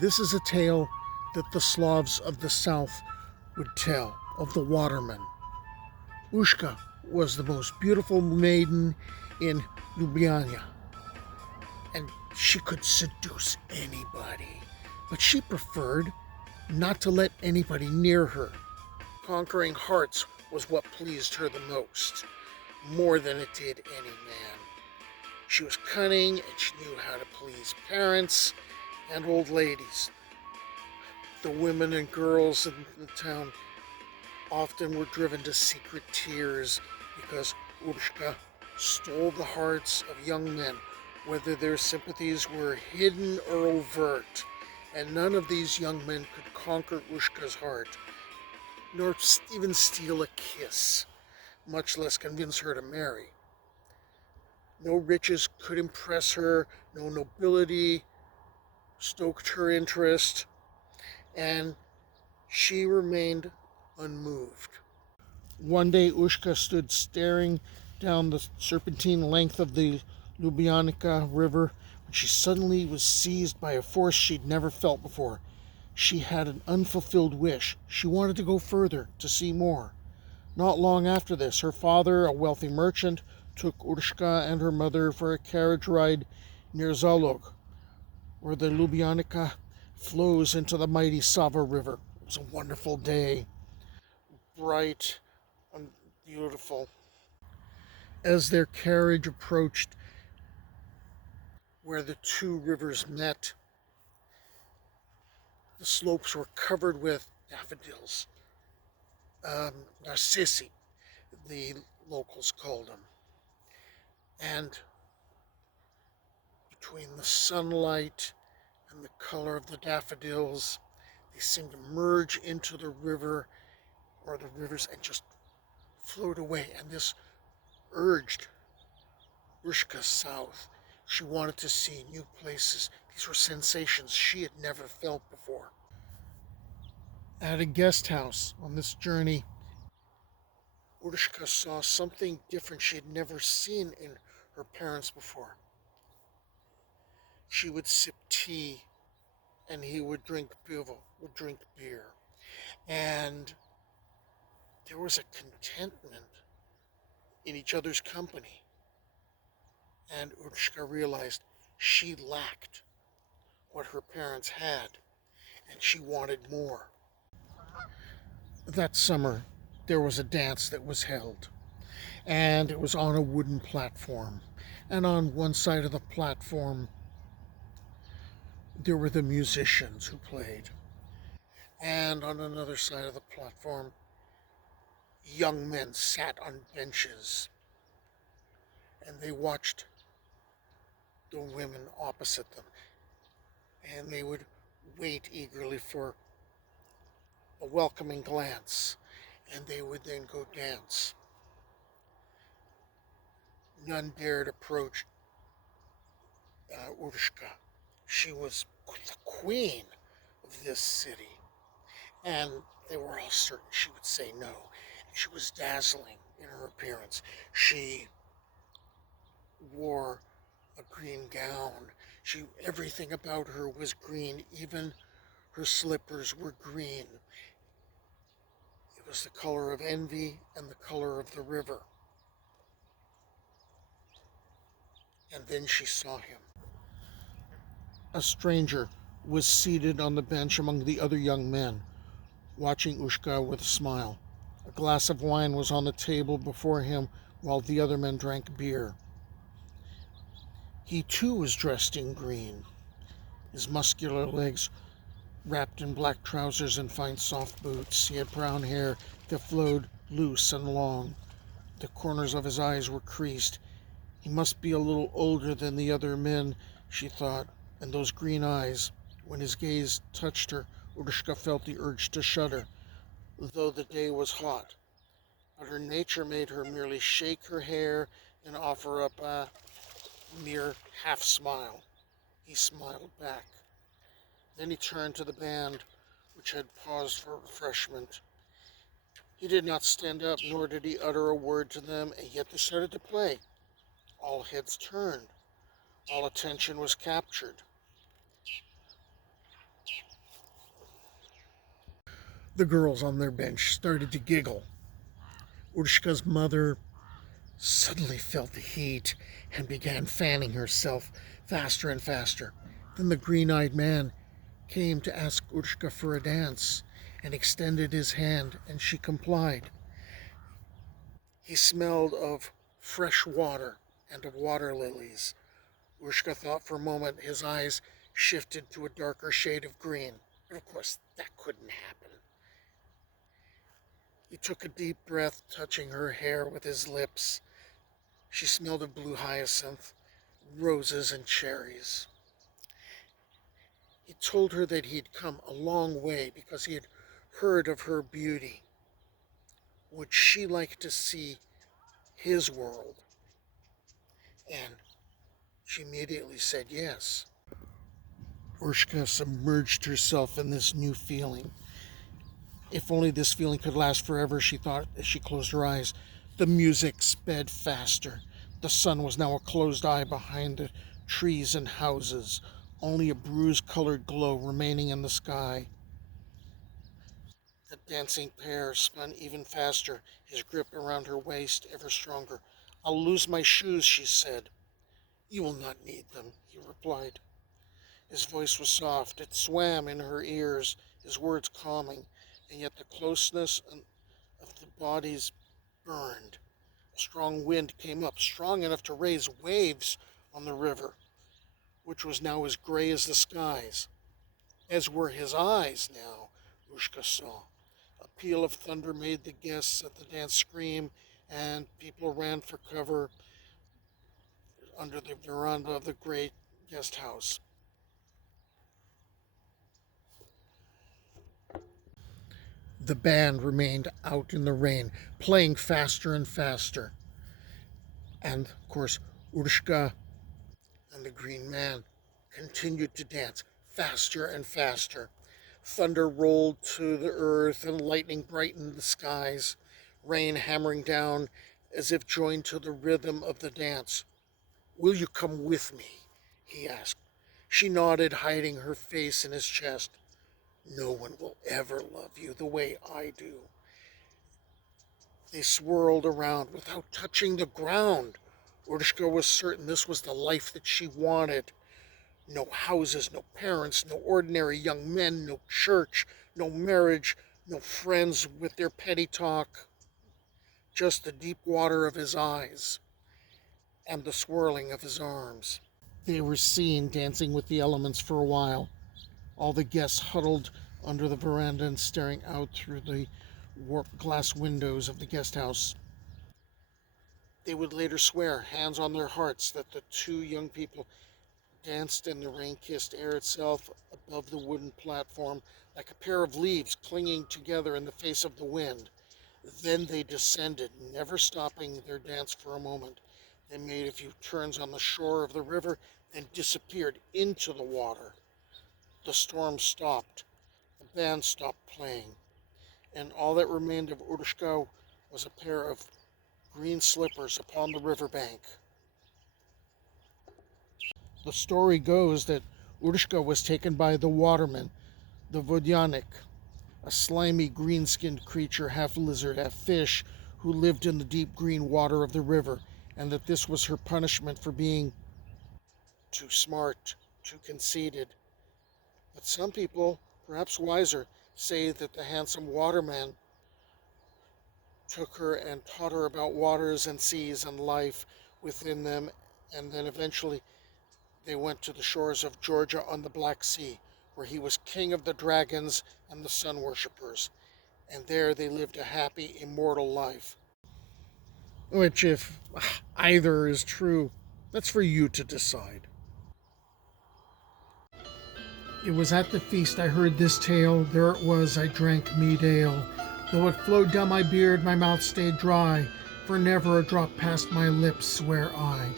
This is a tale that the Slavs of the south would tell of the Waterman. Urshka was the most beautiful maiden in Ljubljana, and she could seduce anybody, but she preferred not to let anybody near her. Conquering hearts was what pleased her the most, more than it did any man. She was cunning and she knew how to please parents and old ladies. The women and girls in the town often were driven to secret tears because Urshka stole the hearts of young men, whether their sympathies were hidden or overt, and none of these young men could conquer Urshka's heart, nor even steal a kiss, much less convince her to marry. No riches could impress her, no nobility stoked her interest, and she remained unmoved. One day Urshka stood staring down the serpentine length of the Ljubljanica River when she suddenly was seized by a force she'd never felt before. She had an unfulfilled wish. She wanted to go further, to see more. Not long after this, her father, a wealthy merchant, took Urshka and her mother for a carriage ride near Zalog, where the Ljubljanica flows into the mighty Sava River. It was a wonderful day, bright and beautiful. As their carriage approached where the two rivers met, the slopes were covered with daffodils, narcissi, the locals called them. And between the sunlight and the color of the daffodils, they seemed to merge into the river or the rivers and just float away. And this urged Urshka south. She wanted to see new places. These were sensations she had never felt before. At a guest house on this journey, Urshka saw something different she had never seen in her parents before. She would sip tea and he would drink pivo, would drink beer. And there was a contentment in each other's company. And Urshka realized she lacked what her parents had, and she wanted more. That summer, there was a dance that was held, and it was on a wooden platform. And on one side of the platform, there were the musicians who played. And on another side of the platform, young men sat on benches, and they watched the women opposite them. And they would wait eagerly for a welcoming glance, and they would then go dance. None dared approach Urshka. She was the queen of this city, and they were all certain she would say no. She was dazzling in her appearance. She wore a green gown. Everything about her was green. Even her slippers were green. It was the color of envy and the color of the river. And then she saw him. A stranger was seated on the bench among the other young men, watching Urshka with a smile. A glass of wine was on the table before him while the other men drank beer. He too was dressed in green, his muscular legs wrapped in black trousers and fine soft boots. He had brown hair that flowed loose and long. The corners of his eyes were creased. He must be a little older than the other men, she thought, and those green eyes, when his gaze touched her, Urshka felt the urge to shudder, though the day was hot. But her nature made her merely shake her hair and offer up a mere half-smile. He smiled back. Then he turned to the band, which had paused for refreshment. He did not stand up, nor did he utter a word to them, and yet they started to play. All heads turned. All attention was captured. The girls on their bench started to giggle. Urshka's mother suddenly felt the heat and began fanning herself faster and faster. Then the green-eyed man came to ask Urshka for a dance and extended his hand, and she complied. He smelled of fresh water and of water lilies. Urshka thought for a moment. His eyes shifted to a darker shade of green. But of course, that couldn't happen. He took a deep breath, touching her hair with his lips. She smelled of blue hyacinth, roses, and cherries. He told her that he'd come a long way because he had heard of her beauty. Would she like to see his world? And she immediately said yes. Urshka submerged herself in this new feeling. If only this feeling could last forever, she thought as she closed her eyes. The music sped faster. The sun was now a closed eye behind the trees and houses, only a bruise-colored glow remaining in the sky. The dancing pair spun even faster, his grip around her waist ever stronger. "I'll lose my shoes," she said. "You will not need them," he replied. His voice was soft. It swam in her ears, his words calming, and yet the closeness of the bodies burned. A strong wind came up, strong enough to raise waves on the river, which was now as gray as the skies, as were his eyes now, Urshka saw. A peal of thunder made the guests at the dance scream, and people ran for cover under the veranda of the great guest house. The band remained out in the rain, playing faster and faster. And, of course, Urshka and the Green Man continued to dance faster and faster. Thunder rolled to the earth and lightning brightened the skies, rain hammering down as if joined to the rhythm of the dance. "Will you come with me?" he asked. She nodded, hiding her face in his chest. "No one will ever love you the way I do." They swirled around without touching the ground. Urshka was certain this was the life that she wanted. No houses, no parents, no ordinary young men, no church, no marriage, no friends with their petty talk. Just the deep water of his eyes and the swirling of his arms. They were seen dancing with the elements for a while. All the guests huddled under the veranda and staring out through the warped glass windows of the guest house. They would later swear, hands on their hearts, that the two young people danced in the rain-kissed air itself above the wooden platform like a pair of leaves clinging together in the face of the wind. Then they descended, never stopping their dance for a moment. They made a few turns on the shore of the river and disappeared into the water. The storm stopped. The band stopped playing. And all that remained of Urshka was a pair of green slippers upon the riverbank. The story goes that Urshka was taken by the Waterman, the vodyanik, a slimy green-skinned creature, half lizard, half fish, who lived in the deep green water of the river, and that this was her punishment for being too smart, too conceited. But some people, perhaps wiser, say that the handsome Waterman took her and taught her about waters and seas and life within them, and then eventually they went to the shores of Georgia on the Black Sea, where he was king of the dragons and the sun worshippers, and there they lived a happy, immortal life. Which, if either is true, that's for you to decide. It was at the feast I heard this tale, there it was I drank mead ale. Though it flowed down my beard, my mouth stayed dry, for never a drop passed my lips, swear I.